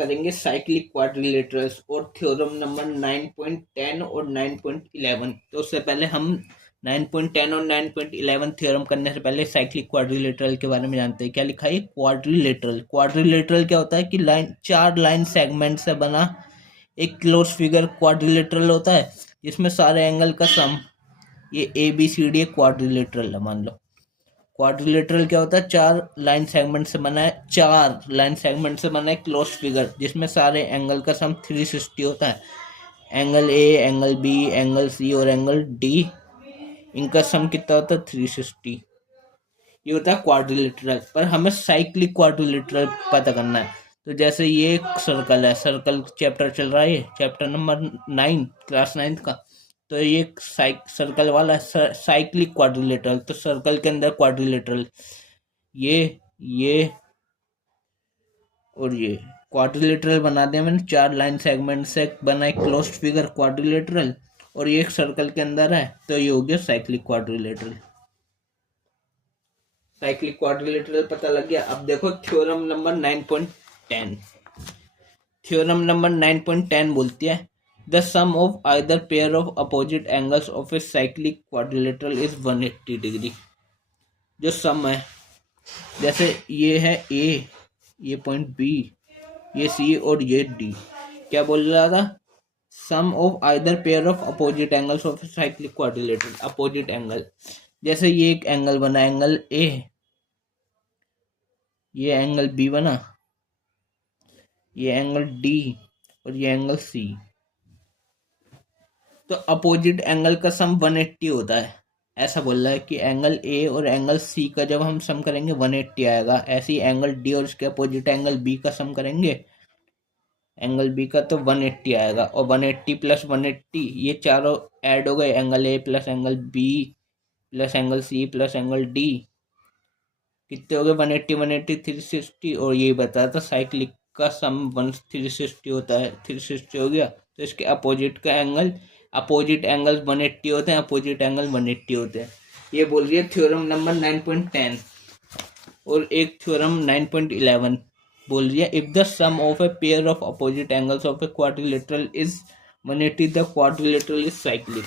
करेंगे cyclic quadrilaterals और theorem number 9.10 और 9.11। तो उससे पहले हम 9.10 और 9.11 थ्योरम करने से पहले साइक्लिक क्वाड्रिलेटरल के बारे में जानते हैं। क्या लिखा है? क्वाड्रिलेटरल। क्वाड्रिलेटरल क्या होता है कि चार लाइन सेगमेंट से बना एक क्लोज फिगर क्वाड्रिलेटरल होता है जिसमें सारे एंगल का सम, ये ABCD क्वाड्रिलेटरल है मान लो। क्वाड्रिलेटरल क्या होता है? चार लाइन सेगमेंट से बना है क्लोज फिगर जिसमें सारे एंगल का सम 360 होता है। Angle A, angle B, angle C और एंगल D, इनका सम कितना होता है? 360। ये होता है क्वाड्रिलेटरल। पर हमें साइक्लिक क्वाड्रिलेटरल पता करना है। तो जैसे ये एक सर्कल है, सर्कल चैप्टर चल रहा है, ये चैप्टर नंबर 9 क्लास 9 का। तो ये सर्कल वाला साइक्लिक क्वाड्रिलेटरल। तो सर्कल के अंदर क्वाड्रिलेटरल ये और ये क्वाड्रिलेटरल बना दिया मैंने। चार लाइन सेगमेंट से बना एक क्लोज्ड फिगर क्वाड्रिलेटरल और ये एक सर्कल के अंदर है, तो ये हो गया साइक्लिक क्वाड्रिलेटरल। साइक्लिक क्वाड्रिलेटरल पता लग गया। अब देखो थ्योरम नंबर 9.10। थ्योरम नंबर 9.10 बोलती है the sum of either pair of opposite angles of a cyclic quadrilateral is 180 degree. जो सम है, जैसे ये है A, ये पॉइंट B, ये C और ये D। क्या बोल रहा था? Sum of either pair of opposite angles of a cyclic quadrilateral. Opposite angle, जैसे ये एक एंगल बना, एंगल A, ये एंगल B बना, ये एंगल D और ये एंगल C। तो अपोजिट एंगल का सम 180 होता है। ऐसा बोल रहा है कि एंगल A और एंगल C का जब हम सम करेंगे 180 आएगा। ऐसे ही एंगल D और इसके अपोजिट एंगल B का सम करेंगे, एंगल B का, तो 180 आएगा। और 180 प्लस 180 ये चारों ऐड हो गए, angle A plus angle B plus angle C plus angle D, कितने हो गए? 180 180 360। और ये बताया था साइक्लिक का सम 360 होता है। 360 हो गया। तो इसके अपोजिट का एंगल, अपोजिट एंगल 180 होते हैं, अपोजिट एंगल 180 होते हैं। ये बोल रही है थ्योरम नंबर 9.10। और एक थ्योरम 9.11 बोल रही है if the sum of a pair of opposite angles of a quadrilateral is 180 the quadrilateral is cyclic.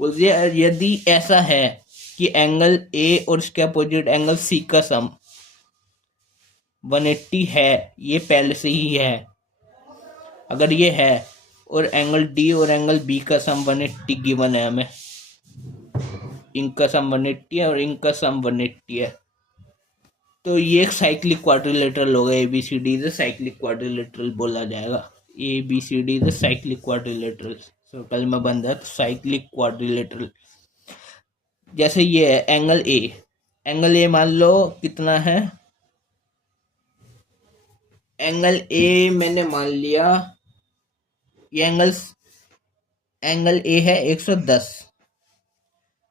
बोल रही है यदि ऐसा है कि एंगल A और इसके अपोजिट एंगल C का सम 180 है, ये पहले से ही है, अगर ये है, और एंगल D और एंगल B का सम 180 गिवन है हमें, इनका सम 180 है और इनका सम 180 है, तो ये एक साइक्लिक क्वाड्रिलेटरल होगा। ABCD द साइक्लिक क्वाड्रिलेटरल बोला जाएगा। ABCD the cyclic quadrilateral. Circle में बंद है तो साइक्लिक क्वाड्रिलेटरल। जैसे ये है एंगल A, एंगल A मान लो कितना है? एंगल A मैंने मान लिया, ये एंगल A है 110।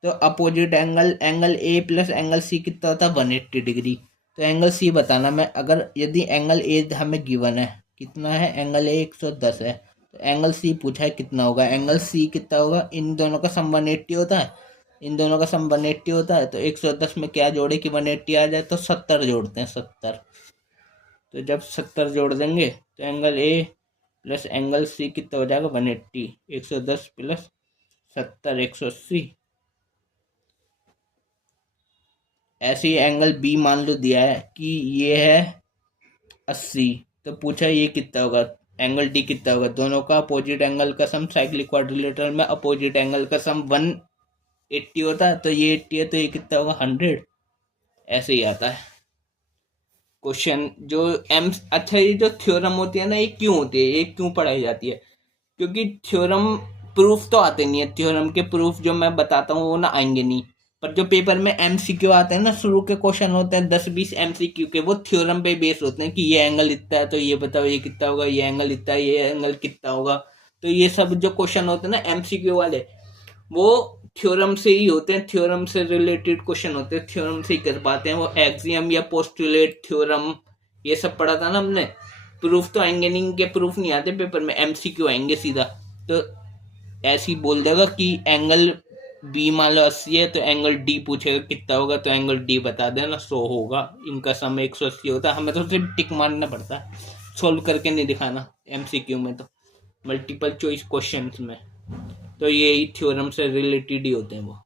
तो opposite angle A plus angle C कितना होता है? 180 डिग्री। तो एंगल C बताना मैं, अगर यदि एंगल A हमें गिवन है, कितना है? एंगल A 110 है, तो एंगल C पूछा है कितना होगा? एंगल C कितना होगा? इन दोनों का सम 180 होता है, इन दोनों का सम 180 होता है। तो 110 में क्या जोड़े कि 180 आ जाए? तो 70 जोड़ते हैं, 70। तो जब 70 जोड़ देंगे तो angle A plus angle C कितना हो जाएगा? 180। 110 प्लस 70 180। ऐसे ही एंगल B मान लो दिया है कि ये है 80, तो पूछा ये कितना होगा? एंगल D कितना होगा? दोनों का अपोजिट एंगल का सम, साइक्लिक क्वाड्रिलेटरल में अपोजिट एंगल का सम 180 होता है, तो ये 80 है, तो ये कितना होगा? 100। ऐसे ही आता है क्वेश्चन। जो अच्छा, ये जो थ्योरम होती है ना, ये क्यों होती है, ये क्यों पढ़ाई जाती है? क्योंकि थ्योरम प्रूफ तो आते नहीं है। थ्योरम के प्रूफ जो मैं बताता हूँ वो ना आएंगे नहीं, पर जो पेपर में MCQ आते हैं ना, शुरू के क्वेश्चन होते हैं 10-20 MCQ के, वो थ्योरम पे बेस होते हैं कि ये एंगल इतना है तो ये बताओ ये कितना होगा, ये एंगल इतना है, ये एंगल कितना होगा। तो ये सब जो क्वेश्चन होते हैं ना MCQ वाले, वो थ्योरम से ही होते हैं, थ्योरम से रिलेटेड क्वेश्चन होते हैं, थ्योरम से ही कर पाते हैं वो। एक्सियम या पोस्टुलेट थ्योरम ये सब पढ़ा था ना हमने। प्रूफ तो आएंगे नहीं, इनके प्रूफ नहीं आते पेपर में, MCQ आएंगे सीधा। तो ऐसे ही बोल देगा कि एंगल B मान लो 80 है, तो एंगल D पूछेगा कितना होगा, तो एंगल D बता देना 100 होगा। इनका सम 180 होता है, हमें तो सिर्फ टिक मारना पड़ता है। सोल्व करके नहीं दिखाना एमसीक्यू में, तो मल्टीपल चॉइस क्वेश्चंस में तो यही थ्योरम से रिलेटेड ही होते हैं वो।